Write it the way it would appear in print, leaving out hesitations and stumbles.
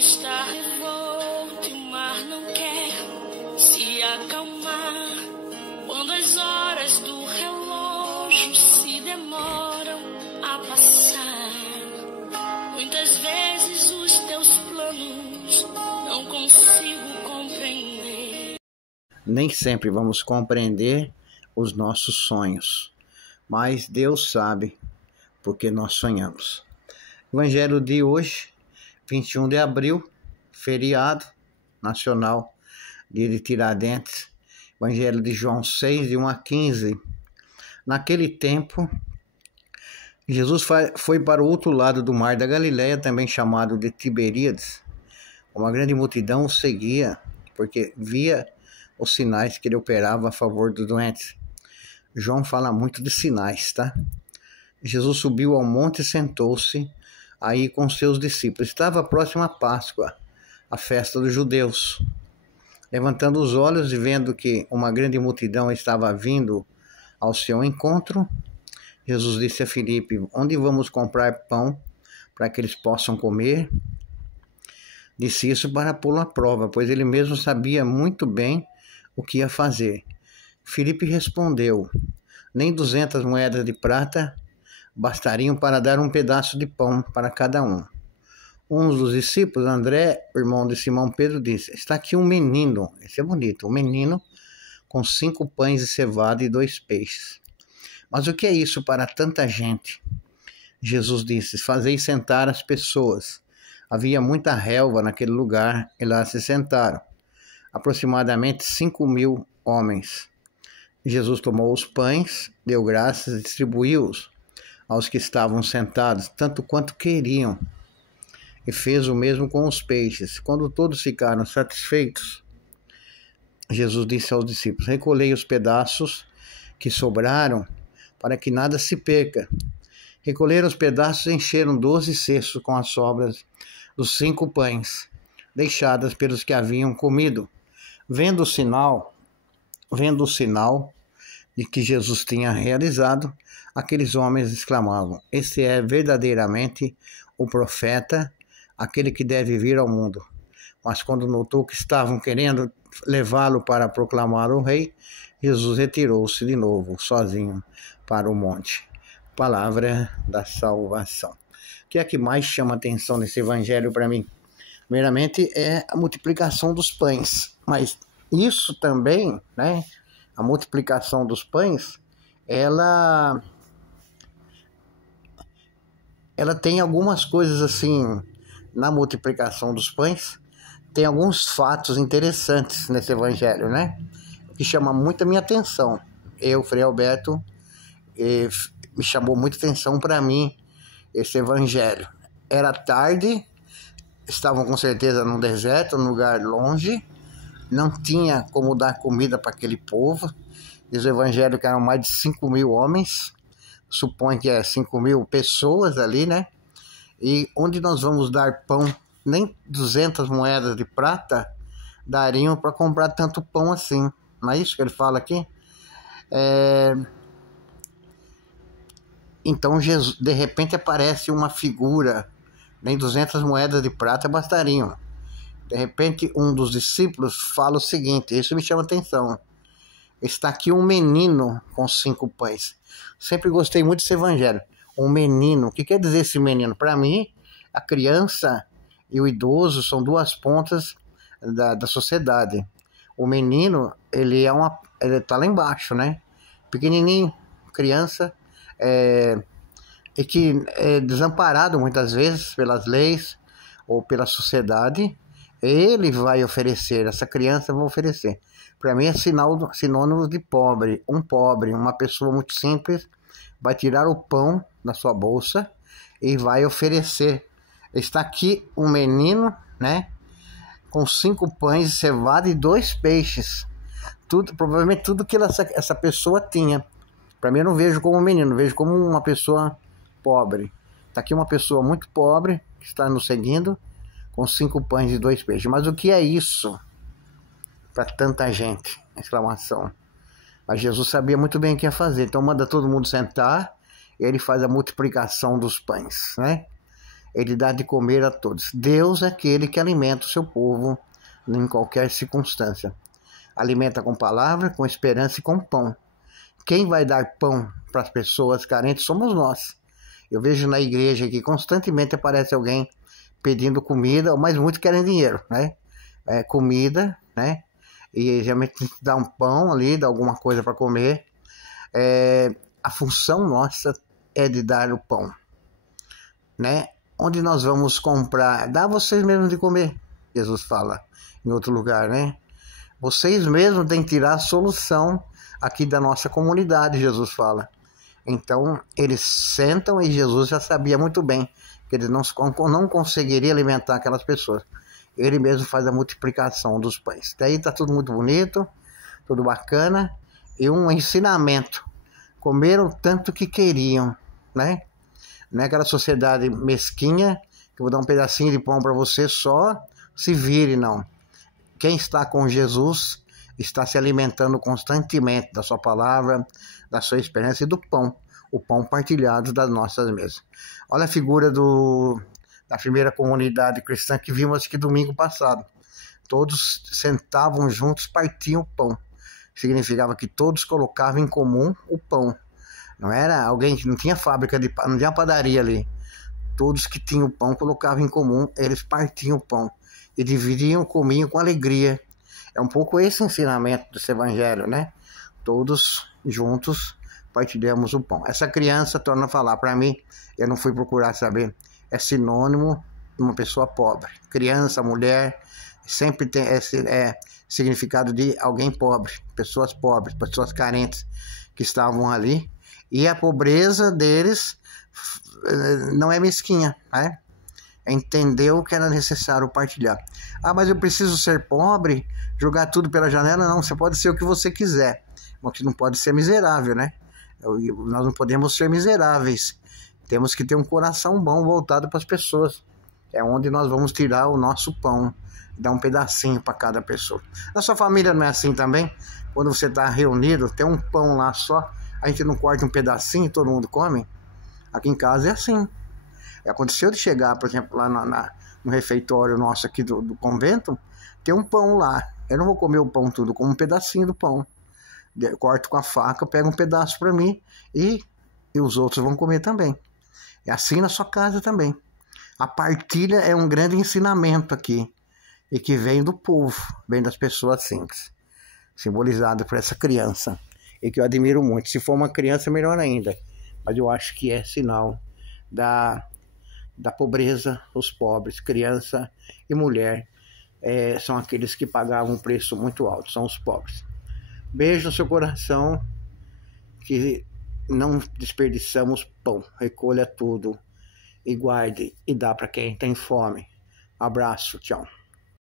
está revolto e o mar não quer se acalmar. Quando as horas do relógio se demoram a passar, muitas vezes os teus planos não consigo compreender. Nem sempre vamos compreender os nossos sonhos, mas Deus sabe porque nós sonhamos. Evangelho de hoje, 21 de abril, feriado nacional, dia de Tiradentes. Evangelho de João 6, de 1 a 15. Naquele tempo, Jesus foi para o outro lado do mar da Galileia, também chamado de Tiberíades. Uma grande multidão o seguia, porque via os sinais que ele operava a favor dos doentes. João fala muito de sinais, tá? Jesus subiu ao monte e sentou-se aí com seus discípulos. Estava próxima a Páscoa, a festa dos judeus. Levantando os olhos e vendo que uma grande multidão estava vindo ao seu encontro, Jesus disse a Filipe: onde vamos comprar pão para que eles possam comer? Disse isso para pô-lo à prova, pois ele mesmo sabia muito bem o que ia fazer. Filipe respondeu: nem 200 moedas de prata bastariam para dar um pedaço de pão para cada um. Um dos discípulos, André, irmão de Simão Pedro, disse: está aqui um menino, esse é bonito, um menino com 5 pães de cevada e 2 peixes. Mas o que é isso para tanta gente? Jesus disse: fazei sentar as pessoas. Havia muita relva naquele lugar e lá se sentaram, aproximadamente 5.000 homens. Jesus tomou os pães, deu graças e distribuiu-os aos que estavam sentados, tanto quanto queriam. E fez o mesmo com os peixes. Quando todos ficaram satisfeitos, Jesus disse aos discípulos: recolhei os pedaços que sobraram, para que nada se perca. Recolheram os pedaços e encheram 12 cestos com as sobras dos 5 pães, deixadas pelos que haviam comido. Vendo o sinal de que Jesus tinha realizado, aqueles homens exclamavam: este é verdadeiramente o profeta, aquele que deve vir ao mundo. Mas quando notou que estavam querendo levá-lo para proclamar o rei, Jesus retirou-se de novo, sozinho, para o monte. Palavra da salvação. O que é que mais chama atenção nesse evangelho para mim? Primeiramente é a multiplicação dos pães, mas isso também, né, a multiplicação dos pães, ela tem algumas coisas assim. Na multiplicação dos pães, tem alguns fatos interessantes nesse evangelho, né? Que chama muito a minha atenção. Eu, Frei Alberto, me chamou muita atenção para mim esse evangelho. Era tarde, estavam com certeza no deserto, num lugar longe, não tinha como dar comida para aquele povo. Diz o evangelho que eram mais de 5.000 homens, supõe que é 5.000 pessoas ali, né? E onde nós vamos dar pão? Nem 200 moedas de prata dariam para comprar tanto pão assim. Não é isso que ele fala aqui? Então, Jesus, de repente aparece uma figura, nem 200 moedas de prata bastariam. De repente, um dos discípulos fala o seguinte, isso me chama atenção: está aqui um menino com 5 pães. Sempre gostei muito desse evangelho. Um menino, o que quer dizer esse menino? Para mim, a criança e o idoso são 2 pontas da sociedade. O menino, ele tá lá embaixo, né? Pequenininho, criança, e que é desamparado muitas vezes pelas leis ou pela sociedade. Ele vai oferecer, essa criança vai oferecer. Para mim é sinônimo de pobre. Um pobre, uma pessoa muito simples, vai tirar o pão da sua bolsa e vai oferecer. Está aqui um menino, né, com 5 pães de cevada e 2 peixes. Provavelmente tudo que essa pessoa tinha. Para mim, eu não vejo como um menino, vejo como uma pessoa pobre. Está aqui uma pessoa muito pobre que está nos seguindo com 5 pães e 2 peixes. Mas o que é isso para tanta gente? Exclamação. Mas Jesus sabia muito bem o que ia fazer. Então manda todo mundo sentar e ele faz a multiplicação dos pães, né? Ele dá de comer a todos. Deus é aquele que alimenta o seu povo em qualquer circunstância. Alimenta com palavra, com esperança e com pão. Quem vai dar pão para as pessoas carentes somos nós. Eu vejo na igreja que constantemente aparece alguém pedindo comida, mas muitos querem dinheiro, né? Comida, né? E geralmente dá um pão ali, dá alguma coisa para comer. A função nossa é de dar o pão, né? Onde nós vamos comprar? Dá vocês mesmos de comer, Jesus fala em outro lugar, né? Vocês mesmos têm que tirar a solução aqui da nossa comunidade, Jesus fala. Então, eles sentam e Jesus já sabia muito bem que eles não conseguiriam alimentar aquelas pessoas. Ele mesmo faz a multiplicação dos pães. Daí está tudo muito bonito, tudo bacana. E um ensinamento. Comeram tanto que queriam, né? Não é aquela sociedade mesquinha que eu vou dar um pedacinho de pão para você, só se vire, não. Quem está com Jesus está se alimentando constantemente da sua palavra, da sua esperança e do pão. O pão partilhado das nossas mesas. Olha a figura da primeira comunidade cristã que vimos aqui domingo passado. Todos sentavam juntos, partiam o pão. Significava que todos colocavam em comum o pão. Não era alguém que não tinha fábrica de pão, não tinha padaria ali. Todos que tinham o pão colocavam em comum, eles partiam o pão. E dividiam, comiam com alegria. É um pouco esse ensinamento desse evangelho, né? Todos juntos partilhamos o pão. Essa criança, torna a falar para mim, eu não fui procurar saber, é sinônimo de uma pessoa pobre. Criança, mulher, sempre tem significado de alguém pobre, pessoas pobres, pessoas carentes que estavam ali. E a pobreza deles não é mesquinha, né? Entendeu que era necessário partilhar. Ah, mas eu preciso ser pobre, jogar tudo pela janela? Não, você pode ser o que você quiser, mas você não pode ser miserável, né? Nós não podemos ser miseráveis. Temos que ter um coração bom voltado para as pessoas. É onde nós vamos tirar o nosso pão, dar um pedacinho para cada pessoa. Na sua família não é assim também? Quando você está reunido, tem um pão lá só, a gente não corta um pedacinho e todo mundo come? Aqui em casa é assim. Aconteceu de chegar, por exemplo, lá no refeitório nosso aqui do convento, tem um pão lá. Eu não vou comer o pão tudo, como um pedacinho do pão. Eu corto com a faca, pego um pedaço para mim e os outros vão comer também. É assim na sua casa também. A partilha é um grande ensinamento aqui, e que vem do povo, vem das pessoas simples, simbolizado por essa criança, e que eu admiro muito. Se for uma criança, melhor ainda, mas eu acho que é sinal da pobreza. Os pobres, criança e mulher, são aqueles que pagavam um preço muito alto, são os pobres. Beijo no seu coração, que não desperdiçamos pão, recolha tudo e guarde e dá para quem tem fome. Abraço, tchau.